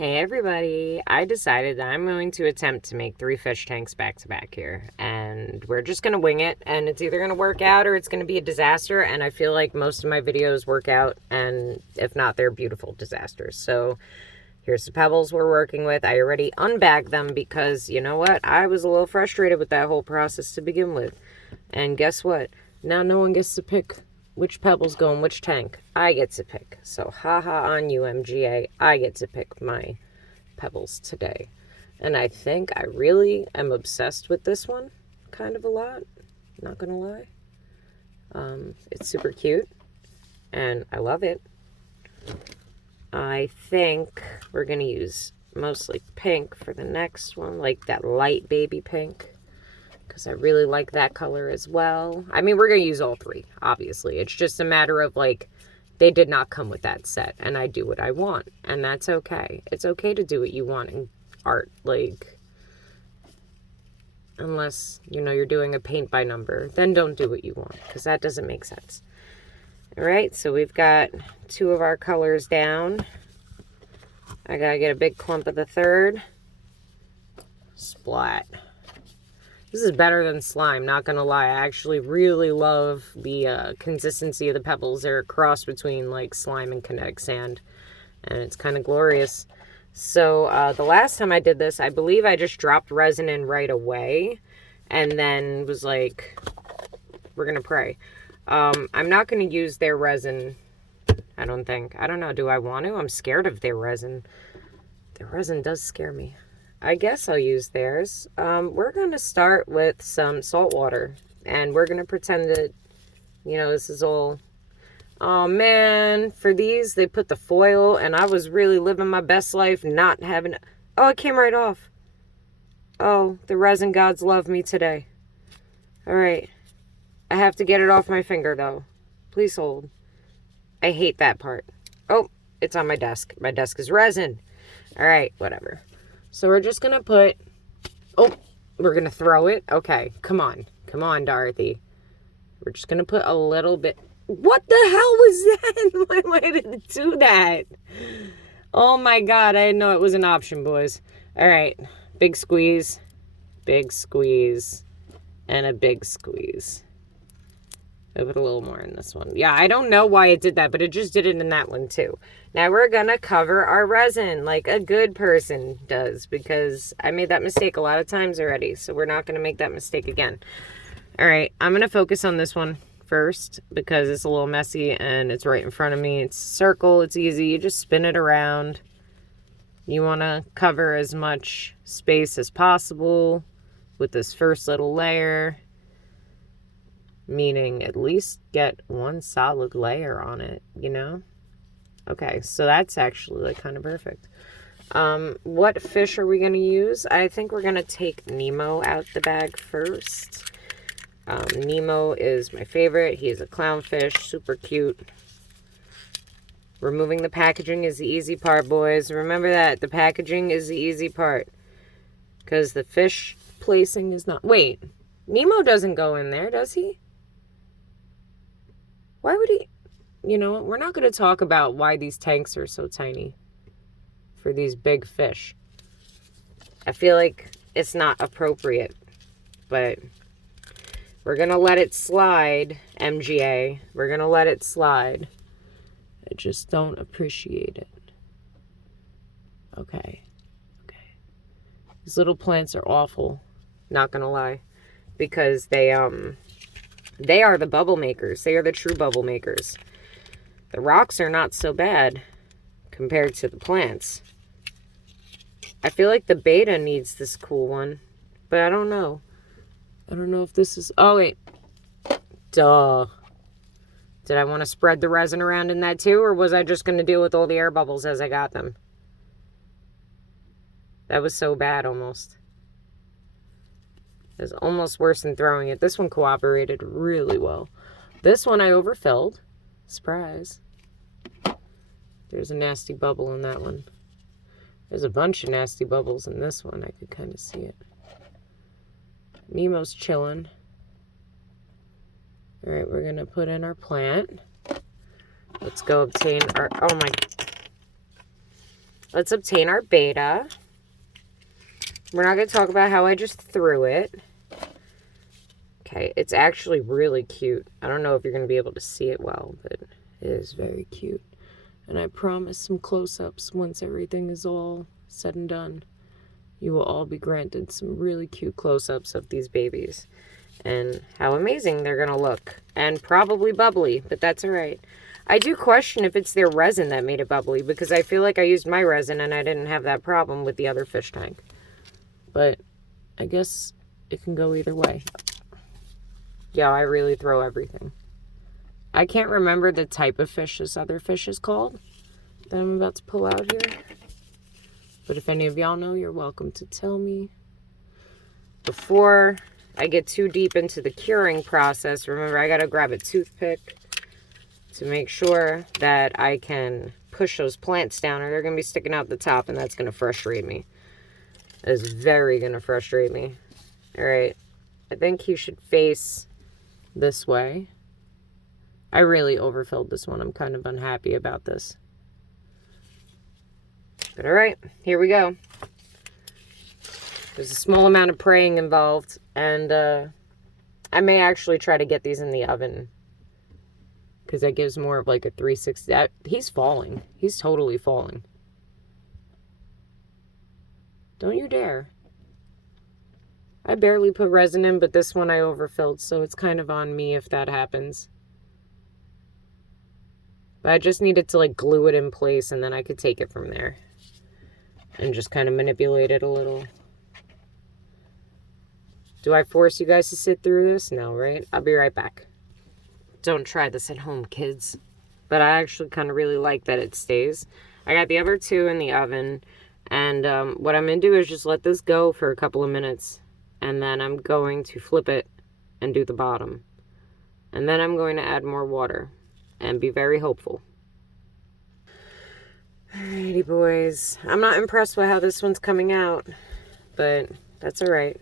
Hey everybody, I decided that I'm going to attempt to make 3 fish tanks back to back here, and we're just going to wing it, and it's either going to work out or it's going to be a disaster, and I feel like most of my videos work out, and if not, they're beautiful disasters. So here's the pebbles we're working with. I already unbagged them because, you know what, I was a little frustrated with that whole process to begin with, and guess what, now no one gets to pick which pebbles go in which tank. I get to pick. So haha on you, MGA. I get to pick my pebbles today. And I think I really am obsessed with this one kind of a lot. Not gonna lie. It's super cute and I love it. I think we're gonna use mostly pink for the next one, like that light baby pink, because I really like that color as well. I mean, we're going to use all 3, obviously. It's just a matter of, like, they did not come with that set, and I do what I want, and that's okay. It's okay to do what you want in art, like, unless, you know, you're doing a paint by number. Then don't do what you want, because that doesn't make sense. All right, so we've got 2 of our colors down. I got to get a big clump of the 3rd. Splat. This is better than slime, not gonna lie. I actually really love the consistency of the pebbles. They're a cross between like slime and kinetic sand, and it's kind of glorious. So the last time I did this, I believe I just dropped resin in right away and then was like, we're gonna pray. I'm not gonna use their resin, I don't think. I don't know, do I want to? I'm scared of their resin. Their resin does scare me. I guess I'll use theirs. We're going to start with some salt water. And we're going to pretend that, you know, this is all... Oh, man. For these, they put the foil. And I was really living my best life not having... Oh, it came right off. Oh, the resin gods love me today. All right. I have to get it off my finger, though. Please hold. I hate that part. Oh, it's on my desk. My desk is resin. All right, whatever. So we're just going to put, oh, we're going to throw it. Okay, come on. Come on, Dorothy. We're just going to put a little bit. What the hell was that? Why did it do that? Oh my God, I didn't know it was an option, boys. All right, big squeeze, and a big squeeze. I'll put a little more in this one. Yeah, I don't know why it did that, but it just did it in that one too. Now we're going to cover our resin like a good person does, because I made that mistake a lot of times already, so we're not going to make that mistake again. All right, I'm going to focus on this one first because it's a little messy and it's right in front of me. It's a circle. It's easy. You just spin it around. You want to cover as much space as possible with this first little layer. Meaning at least get one solid layer on it, you know? Okay, so that's actually like kind of perfect. What fish are we going to use? I think we're going to take Nemo out the bag first. Nemo is my favorite. He is a clownfish, super cute. Removing the packaging is the easy part, boys. Remember that. The packaging is the easy part. Because the fish placing is not... Wait, Nemo doesn't go in there, does he? Why would he... You know what? We're not going to talk about why these tanks are so tiny for these big fish. I feel like it's not appropriate, but we're going to let it slide, MGA. We're going to let it slide. I just don't appreciate it. Okay. Okay. These little plants are awful, not going to lie, because they are the bubble makers. They are the true bubble makers. The rocks are not so bad compared to the plants. I feel like the beta needs this cool one, but I don't know. I don't know if this is... Oh, wait. Duh. Did I want to spread the resin around in that too, or was I just going to deal with all the air bubbles as I got them? That was so bad almost. It was almost worse than throwing it. This one cooperated really well. This one I overfilled. Surprise. There's a nasty bubble in that one. There's a bunch of nasty bubbles in this one. I could kind of see it. Nemo's chilling. All right, we're going to put in our plant. Let's go obtain our... Oh, my... Let's obtain our beta. We're not going to talk about how I just threw it. Okay, it's actually really cute. I don't know if you're going to be able to see it well, but it is very cute. And I promise some close-ups once everything is all said and done. You will all be granted some really cute close-ups of these babies. And how amazing they're going to look. And probably bubbly, but that's all right. I do question if it's their resin that made it bubbly, because I feel like I used my resin and I didn't have that problem with the other fish tank. But I guess it can go either way. Yeah, I really throw everything. I can't remember the type of fish this other fish is called that I'm about to pull out here. But if any of y'all know, you're welcome to tell me. Before I get too deep into the curing process, remember I gotta grab a toothpick to make sure that I can push those plants down, or they're gonna be sticking out the top, and that's gonna frustrate me. That is very gonna frustrate me. All right, I think he should face this way. I really overfilled this one. I'm kind of unhappy about this. But all right, here we go. There's a small amount of praying involved, and I may actually try to get these in the oven, because that gives more of like a 360. He's falling. He's totally falling. Don't you dare. I barely put resin in, but this one I overfilled, so it's kind of on me if that happens. But I just needed to like glue it in place, and then I could take it from there and just kind of manipulate it a little. Do I force you guys to sit through this? No, right? I'll be right back. Don't try this at home, kids. But I actually kind of really like that it stays. I got the other two in the oven, and what I'm going to do is just let this go for a couple of minutes, and then I'm going to flip it and do the bottom. And then I'm going to add more water and be very hopeful. Alrighty, boys. I'm not impressed with how this one's coming out, but that's alright.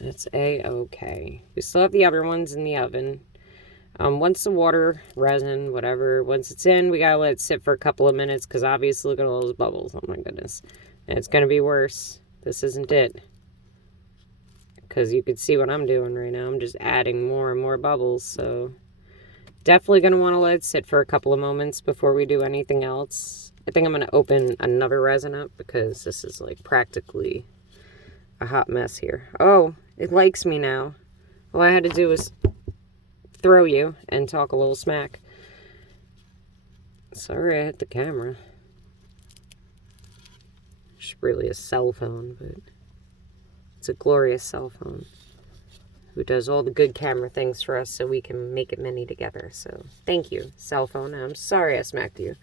That's a-okay. We still have the other ones in the oven. Once the water, resin, whatever, once it's in, we gotta let it sit for a couple of minutes, because obviously look at all those bubbles. Oh my goodness. And it's gonna be worse. This isn't it. Because you can see what I'm doing right now. I'm just adding more and more bubbles, so definitely gonna want to let it sit for a couple of moments before we do anything else. I think I'm gonna open another resin up, because this is like practically a hot mess here. Oh, it likes me now. All I had to do was throw you and talk a little smack. Sorry I hit the camera. It's really a cell phone, but it's a glorious cell phone who does all the good camera things for us so we can make it many together. So thank you, cell phone. I'm sorry I smacked you.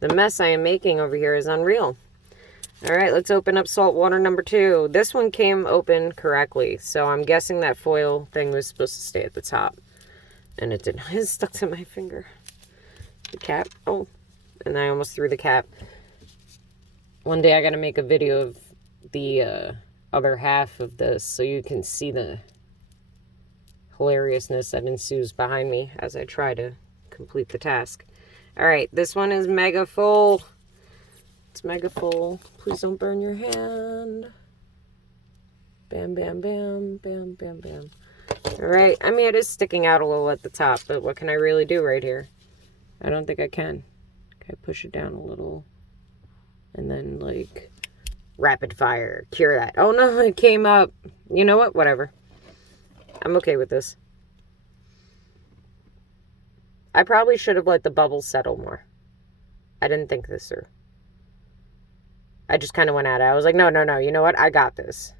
The mess I am making over here is unreal. All right, let's open up saltwater number 2. This one came open correctly, so I'm guessing that foil thing was supposed to stay at the top. And it didn't. It stuck to my finger. The cap. Oh, and I almost threw the cap. One day I gotta make a video of the other half of this so you can see the hilariousness that ensues behind me as I try to complete the task. All right, this one is mega full. It's mega full. Please don't burn your hand. Bam, bam, bam, bam, bam, bam. All right. I mean, it is sticking out a little at the top, but what can I really do right here? I don't think I can. Okay, push it down a little. And then, like, rapid fire. Cure that. Oh, no, it came up. You know what? Whatever. I'm okay with this. I probably should have let the bubbles settle more. I didn't think this through. I just kind of went at it. I was like, no. You know what? I got this.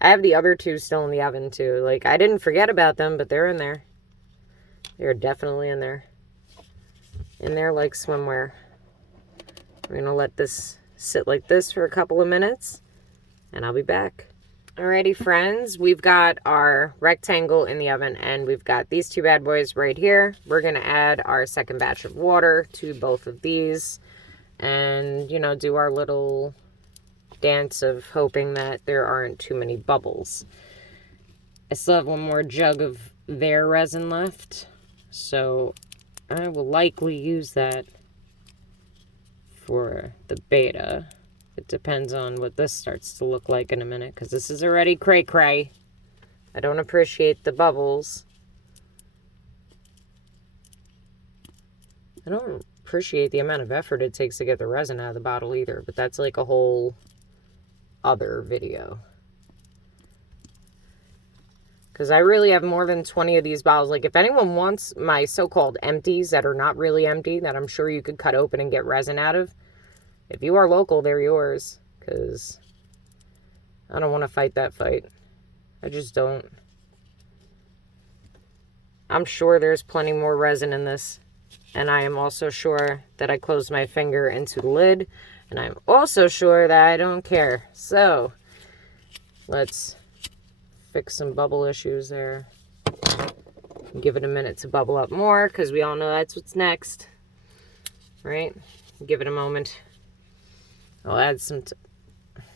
I have the other two still in the oven, too. Like, I didn't forget about them, but they're in there. They're definitely in there. In there like swimwear. We're going to let this sit like this for a couple of minutes, and I'll be back. Alrighty, friends. We've got our rectangle in the oven, and we've got these two bad boys right here. We're going to add our second batch of water to both of these and, you know, do our little dance of hoping that there aren't too many bubbles. I still have one more jug of their resin left, so I will likely use that for the beta. It depends on what this starts to look like in a minute, because this is already cray-cray. I don't appreciate the bubbles. I don't appreciate the amount of effort it takes to get the resin out of the bottle either, but that's like a whole other video. Because I really have more than 20 of these bottles. Like, if anyone wants my so-called empties that are not really empty, that I'm sure you could cut open and get resin out of, if you are local, they're yours. Because I don't want to fight that fight. I just don't. I'm sure there's plenty more resin in this. And I am also sure that I closed my finger into the lid. And I'm also sure that I don't care. So, let's fix some bubble issues there. Give it a minute to bubble up more, because we all know that's what's next. Right? Give it a moment. I'll add some...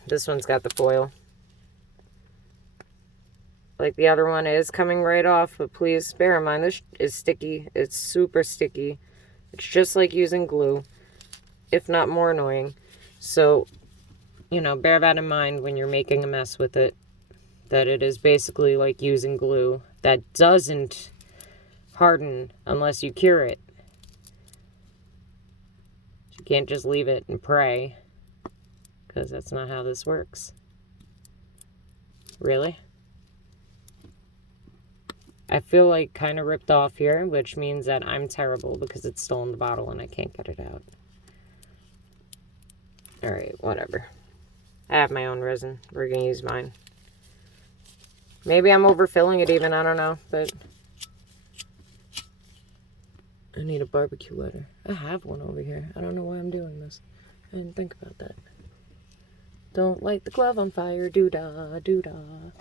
This one's got the foil. Like the other one is coming right off, but please bear in mind, this is sticky. It's super sticky. It's just like using glue, if not more annoying. So, you know, bear that in mind when you're making a mess with it. That it is basically like using glue that doesn't harden unless you cure it. You can't just leave it and pray, because that's not how this works. Really? I feel like kind of ripped off here, which means that I'm terrible because it's still in the bottle and I can't get it out. Alright, whatever. I have my own resin. We're going to use mine. Maybe I'm overfilling it even, I don't know, but I need a barbecue lighter. I have one over here. I don't know why I'm doing this. I didn't think about that. Don't light the glove on fire, doo-dah, doo-dah.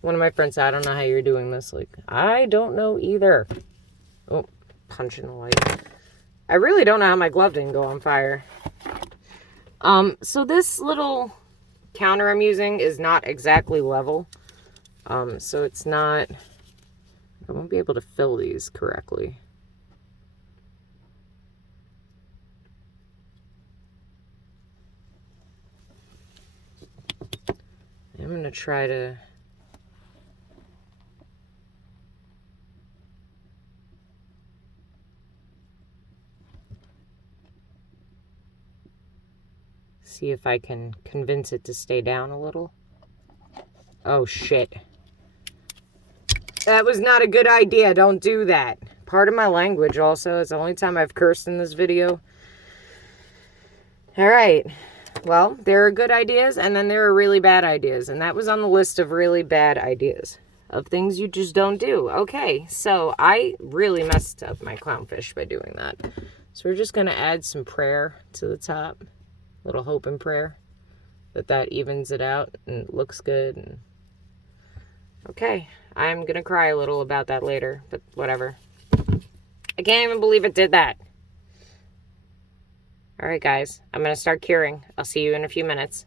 One of my friends said, I don't know how you're doing this. Like, I don't know either. Oh, punching the light. I really don't know how my glove didn't go on fire. So this little counter I'm using is not exactly level. So it's not... I won't be able to fill these correctly. I'm going to try to... see if I can convince it to stay down a little. Oh, shit. That was not a good idea. Don't do that. Pardon my language also. It's the only time I've cursed in this video. Alright. Well, there are good ideas, and then there are really bad ideas. And that was on the list of really bad ideas. Of things you just don't do. Okay, so I really messed up my clownfish by doing that. So we're just going to add some prayer to the top. Little hope and prayer that evens it out and looks good. And okay, I'm gonna cry a little about that later, but whatever. I can't even believe it did that. Alright guys, I'm gonna start curing. I'll see you in a few minutes.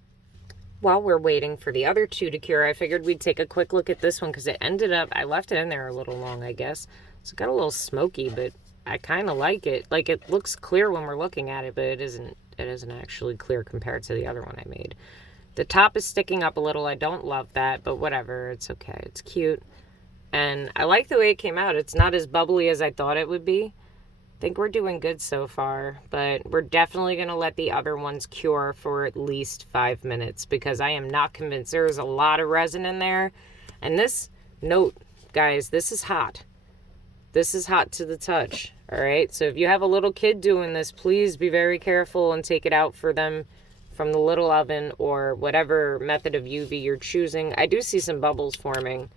While we're waiting for the other two to cure, I figured we'd take a quick look at this one, because it ended up, I left it in there a little long, I guess. So it got a little smoky, but I kind of like it. Like, it looks clear when we're looking at it, but it isn't actually clear compared to the other one I made. The top is sticking up a little. I don't love that, but whatever. It's okay. It's cute. And I like the way it came out. It's not as bubbly as I thought it would be. I think we're doing good so far, but we're definitely going to let the other ones cure for at least 5 minutes, because I am not convinced. There's a lot of resin in there. And this, note, guys, this is hot. This is hot to the touch, all right? So if you have a little kid doing this, please be very careful and take it out for them from the little oven or whatever method of UV you're choosing. I do see some bubbles forming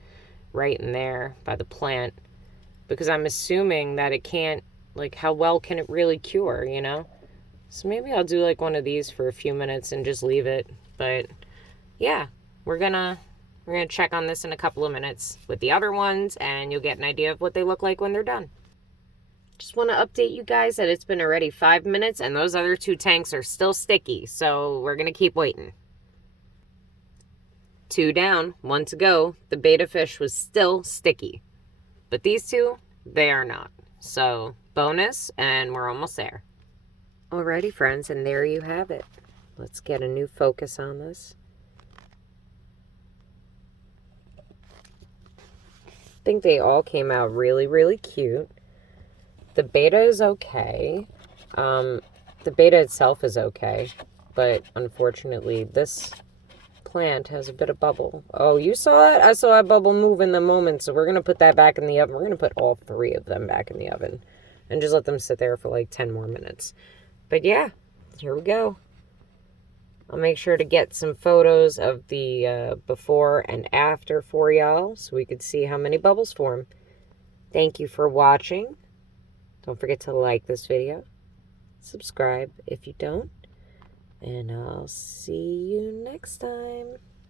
right in there by the plant, because I'm assuming that it can't, like, how well can it really cure, you know? So maybe I'll do like one of these for a few minutes and just leave it. But yeah, we're gonna check on this in a couple of minutes with the other ones, and you'll get an idea of what they look like when they're done. Just want to update you guys that it's been already 5 minutes, and those other two tanks are still sticky, so we're going to keep waiting. 2 down, 1 to go. The beta fish was still sticky. But these two, they are not. So, bonus, and we're almost there. Alrighty, friends, and there you have it. Let's get a new focus on this. I think they all came out really, really cute. The beta is okay. The beta itself is okay, but unfortunately this plant has a bit of bubble. Oh, you saw it? I saw that bubble move in the moment, so we're going to put that back in the oven. We're going to put all 3 of them back in the oven and just let them sit there for like 10 more minutes. But yeah, here we go. I'll make sure to get some photos of the before and after for y'all so we could see how many bubbles form. Thank you for watching. Don't forget to like this video. Subscribe if you don't. And I'll see you next time.